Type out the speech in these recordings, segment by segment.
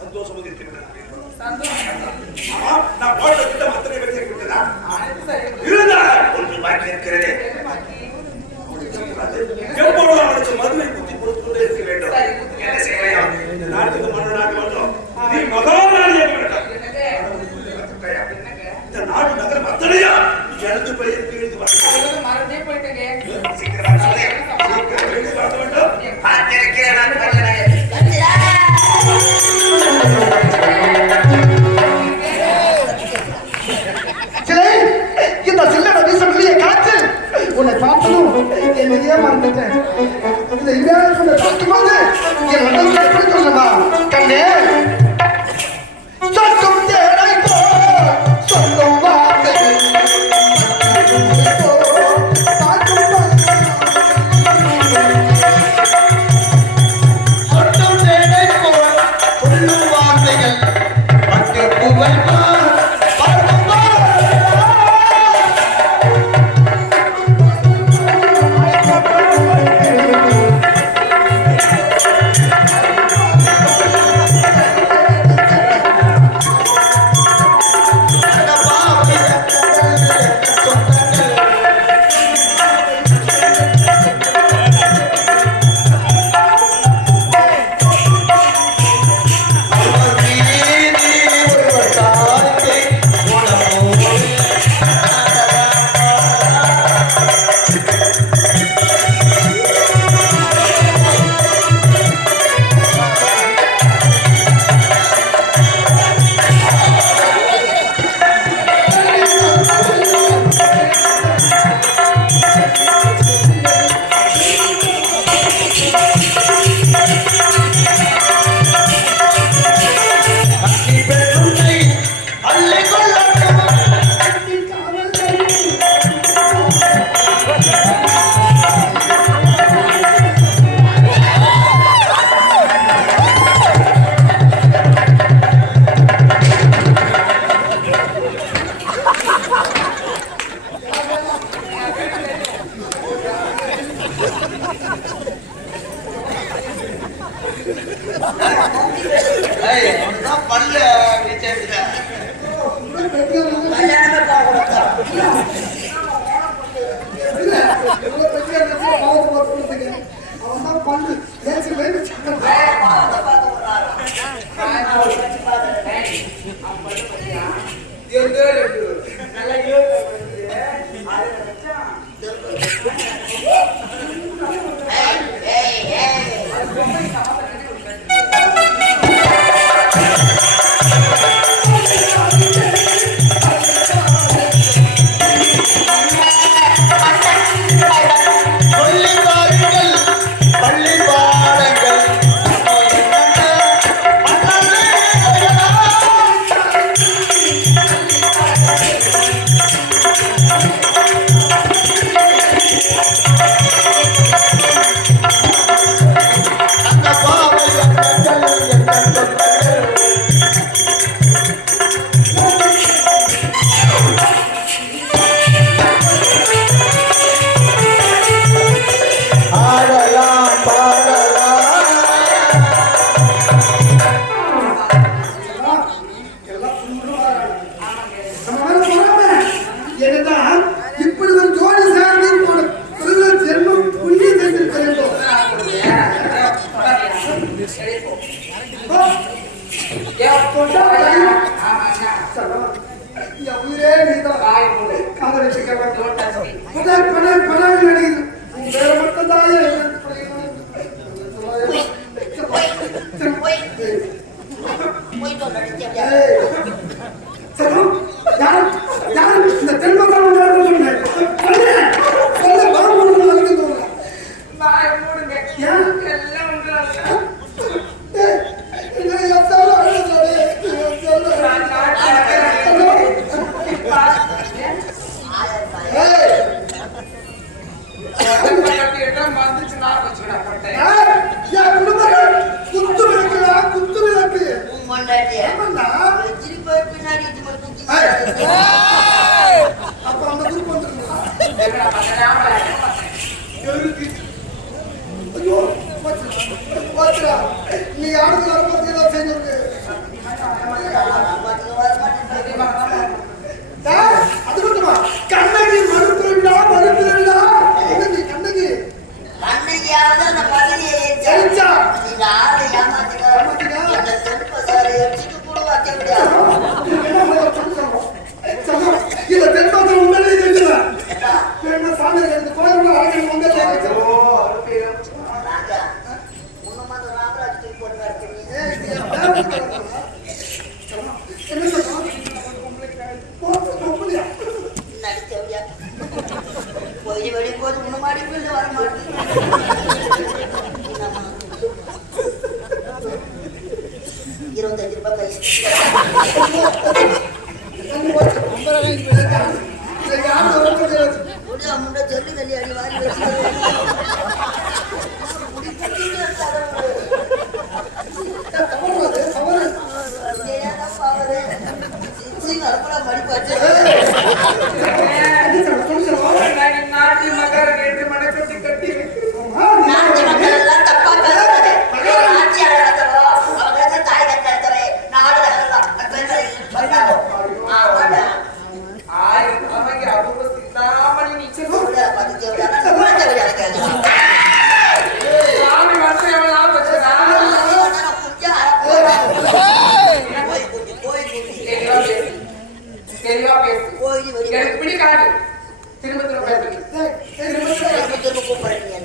சந்தோஷமாக இருக்கிறது. நான் போட்ட திட்டம் அத்தனை பேர் இருக்கிறதா? ஒன்று பாக்கி இருக்கிறது. எப்பொழுது அவனுக்கு மதுவை குத்தி கொடுத்துக்கொண்டே இருக்க வேண்டும். என்ன செய்யலாம்? இந்த நாட்டுக்கு மன்னனாக வேண்டும். நீ மகாராணியாக வேண்டும். இந்த நாடு நகரம் அத்தனையா எழுந்து பயிருக்கு எழுந்து வரணும். மறந்தே போயிட்டேங்க. சீக்கிரமா எழுந்து வர வேண்டும். பார்த்திருக்கிறேன் நான் இந்த சில்லறை வீசக்கூடிய காற்று உன்னை பார்த்ததும் என்னையே மறந்துட்டேன். இந்த இந்தியாவுக்கு பார்க்கும்போது என் உடம்புல எப்படி சொல்லமா கண்ணே சொற்கும் தேனை போ சொல்லும் வார்த்தை சொற்கும் தேனை போ சொல்லும் வார்த்தைகள் பட்டு புகழ் நீ யாருக்கு என்ன சொல்றோம்? பொம்பளையா? நடிச்சவயா போய் வெளியே போது முன்னாடி போய் வர மாட்டேன் 25 ரூபாய் கை முண்டை சொல்லி கல்வி அடி வாரி வச்சு மடிப்பாச்சு தப்பா பேசுறது தாய் கட்டவே நாடு திரும்ப கூப்பிடுறீங்க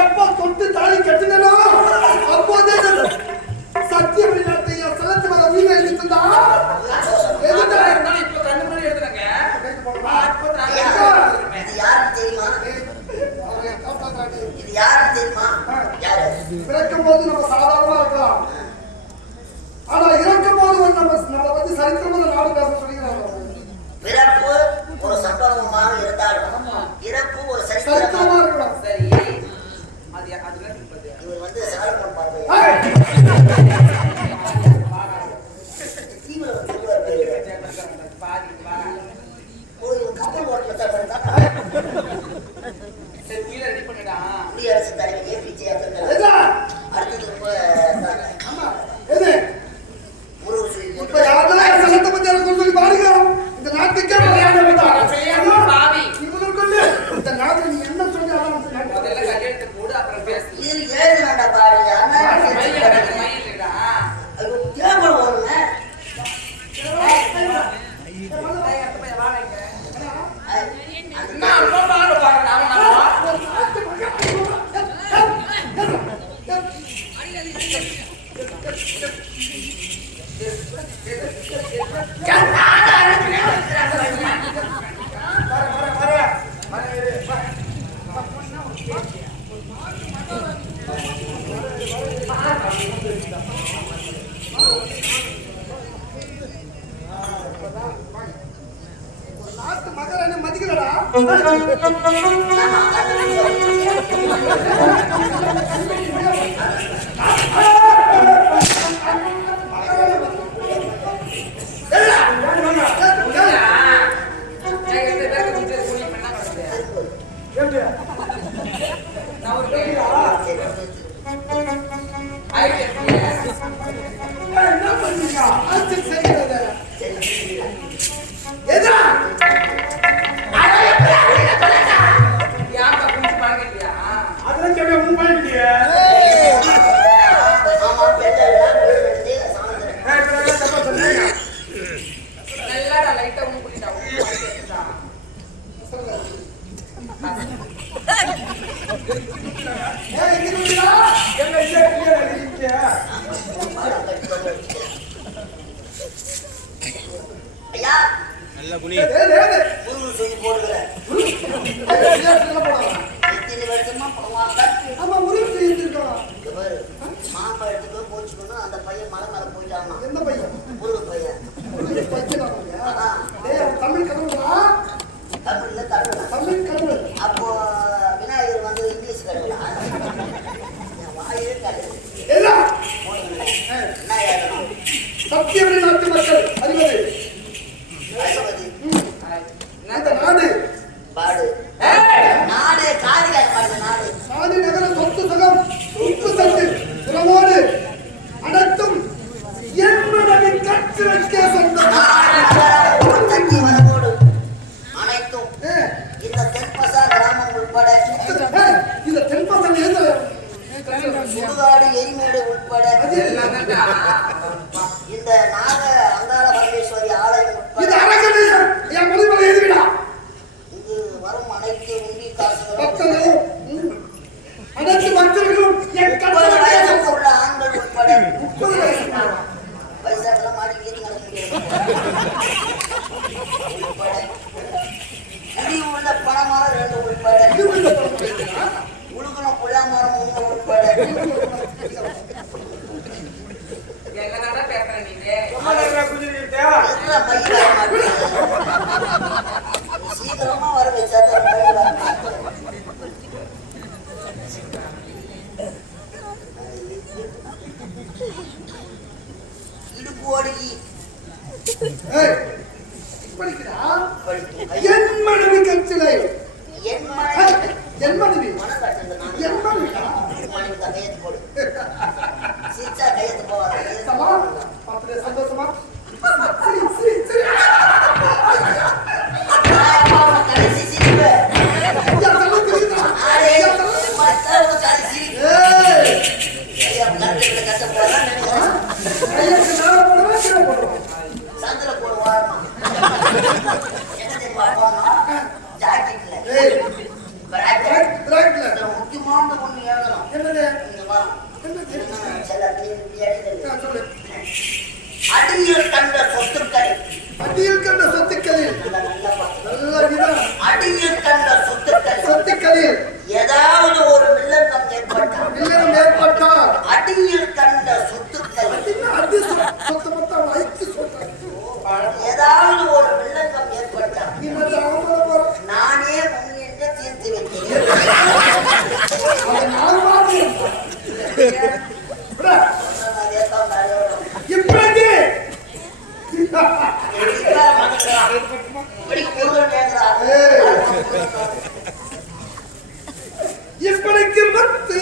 எப்ப தொட்டு தாலி கட்டினோ அப்போதே சத்தியம் சலத்து வர உயிரை எழுத்துந்தா இப்ப கண்ணு மணி எடுத்துறங்க இது யாரு தெரியுமா? பிறக்கும் போது நம்ம சாதாரணமா இருக்கலாம், ஆனா இறக்கும் போது நம்ம வந்து சரித்திரமான நாடு பேச சொல்லிக்கிறாங்க. பிறப்பு ஒரு சம்பவமாக இருந்தாலும் இறப்பு ஒரு சரித்திரமா இருக்கணும். சரி, இவர் வந்து சாலமன் பார்வை நாட்டு மகள் என்ன மதிக்கலடா என்ன பண்ணீங்க எதா அதெல்லாம் கேட்க முன்பாயிட்டியே ஆமா பெட்டெல்லாம் எடுத்து சாந்தரம் ஐயா நல்ல குனி குரு சொல்லி போடுகிறேன் எத்தனை வருஷமா போவாங்க ஆமா உரிமை செய்திருக்கோம் மாம்பழத்துக்கு போச்சுக்கணும் அந்த பையன் மலை மேல போயிட்டாங்க எந்த பையன் ஒரு பையன் தமிழ் கடவுளா தமிழ்ல கடவுளா தமிழ் கடவுள் அப்போ விநாயகர் வந்து இங்கிலீஷ் கடவுளா வாயே கடவுள் எல்லாம் என்ன எழுதணும் சத்தியவழி நாட்டு மக்கள் அறிவது அசவதி இந்த நாடு பாடு நாடு காரிகார பாடு நாடு சாதி நகர சொத்து சகம் உப்பு சத்து உறவோடு அனைத்தும் என்னுடைய கற்று வைக்க சொந்தம் தண்ணி வரவோடு அனைத்தும் இந்த தென்பசா கிராமம் உட்பட இந்த தென்பசம் சுடுகாடு எரிமேடு உட்பட இந்த நாக அங்காள பரமேஸ்வரி ஆலயம் இது உட்பட அரங்கனே என் மொழிமலை எழுதிவிடா இங்கு வரும் அனைத்து உண்டி காசுகளும் பக்தர்களும் அனைத்து பக்தர்களும் என் 30 கற்று வயதுக்கு உள்ள ஆண்கள் உட்பட 30 வயசு வயசாகலாம் மாடி கேட்டு நடக்க முடியாது உட்பட இடி உள்ள பணமரம் 2 உட்பட இது உள்ள பரமேஸ்வரா உழுகுணம் புல்லாமரம் 1 உட்பட எத்தனை பையன் வர மாட்டேங்குது. சீக்கிரமா வர வச்சா தான் பையன் வர மாட்டேங்குது. இடுப்பு ஓடுகி ஏய் படிக்கிறா படிக்கும் என் மனைவி கற்சிலை என் மனைவி என் மனைவி மனம் காட்டுங்க நான் என் மனைவிடா மனைவி தான் கையெழுத்து போடு சிரிச்சா கையெழுத்து போவாங்க சமா பாத்துட்டு சந்தோஷமா சரி சரி சரி கடைசி சிரிப்பு ஐயா தலை தெரியுதா ஆரே ஐயா தலை மத்தவங்க கடைசி ஏய் ஐயா கட்டில கட்ட போறா நினைக்கிறேன் ஐயா நான் போடுவா கீழே போடுவா சந்திர போடுவாருமா என்ன தெரியுமா போனோம் ஜாக்கெட்ல ஏய் பிராக்கெட் பிராக்ல இதுல முக்கியமான ஒண்ணு எழுதணும் என்னது இங்க வா என்னது சில பிள்ளைங்க சொல்லு அடியில் கண்ட சொத்துக்கள் அடியில் கண்ட சொத்துக்களில் நல்ல பாட்டு. நல்ல விதம் அடியில் கண்ட சொத்துக்கள் சொத்துக்களில் ஏதாவது ஒரு வில்லங்கம் ஏற்பட்டால் இல்லறம் ஏற்பட்டால் அடியில் கண்ட சொத்துக்கள் என்ன அடி சொத்து மொத்தம் வைத்து சொல்றேன் ஏதாவது ஒரு வில்லங்கம் ஏற்பட்டால் நீ மட்டும் அவமானம் போற நானே முன்னின்று தீர்த்து வைக்கிறேன் அதை நான் வாங்க இப்படி இப்படிக்கு மத்து